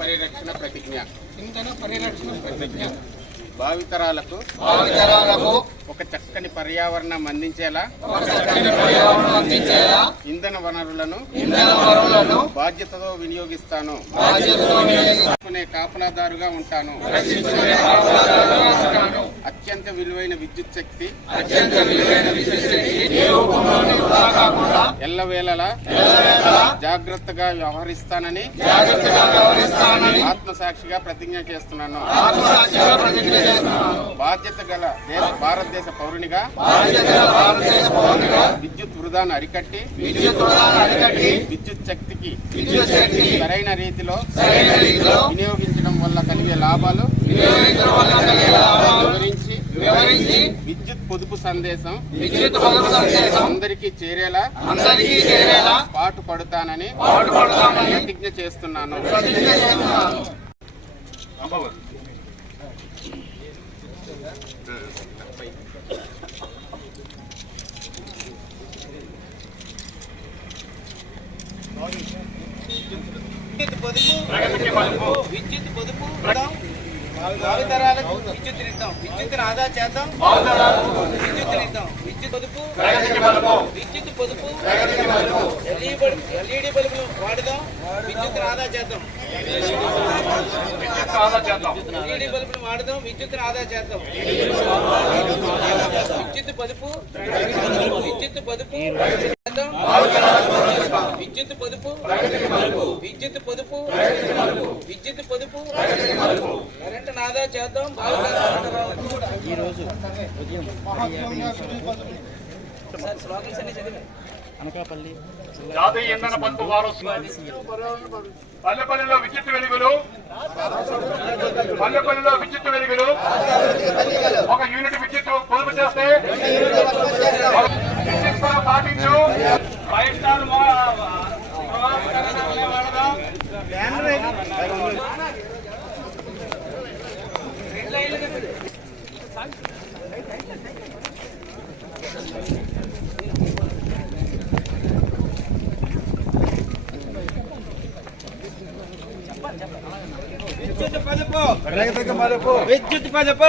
పరిరక్షణ ప్రతిజ్ఞ భావితరాలకు ఒక చక్కని పర్యావరణం అందించేలా ఇంధన వనరులను బాధ్యతతో వినియోగిస్తాను. కాపలాదారుగా ఉంటాను. అత్యంత విలువైన విద్యుత్ శక్తి ఎల్లవేళలా జాగ్రత్తగా వ్యవహరిస్తానని ఆత్మసాక్షిగా ప్రతిజ్ఞ చేస్తున్నాను. బాధ్యత గల భారతదేశ పౌరునిగా విద్యుత్ వృధాను అరికట్టి విద్యుత్ శక్తికి సరైన రీతిలో వినియోగించడం వల్ల కలిగే లాభాలు వివరించి విద్యుత్ పొదుపు సందేశం అందరికీ చేరేలా పాటుపడతానని ప్రతిజ్ఞ చేస్తున్నాను. విద్యుత్ పొదుపు భావితరాలకు విద్యుత్ ఇద్దాం. విద్యుత్తును ఆదా చేద్దాం. విద్యుత్ పొదుపు ఎల్ఈడి బల్బులు వాడుదాం. విద్యుత్తును ఆదా చేద్దాం. ఎల్ఈడి బల్బులు వాడుదాం. విద్యుత్తును ఆదా చేద్దాం. విద్యుత్ పొదుపు కరెంటు ఆదా చేద్దాం. ఈరోజు ఉదయం అనకాపల్లి జాతీయ ఇంధన పొదుపు వారోత్సవం పల్లెపల్లిలో విద్యుత్ వెలుగులు ఒక యూనిట్ విద్యుత్ పొదుపు చేస్తే పాటించు. 5 స్టార్ విద్యుత్ పొదుపు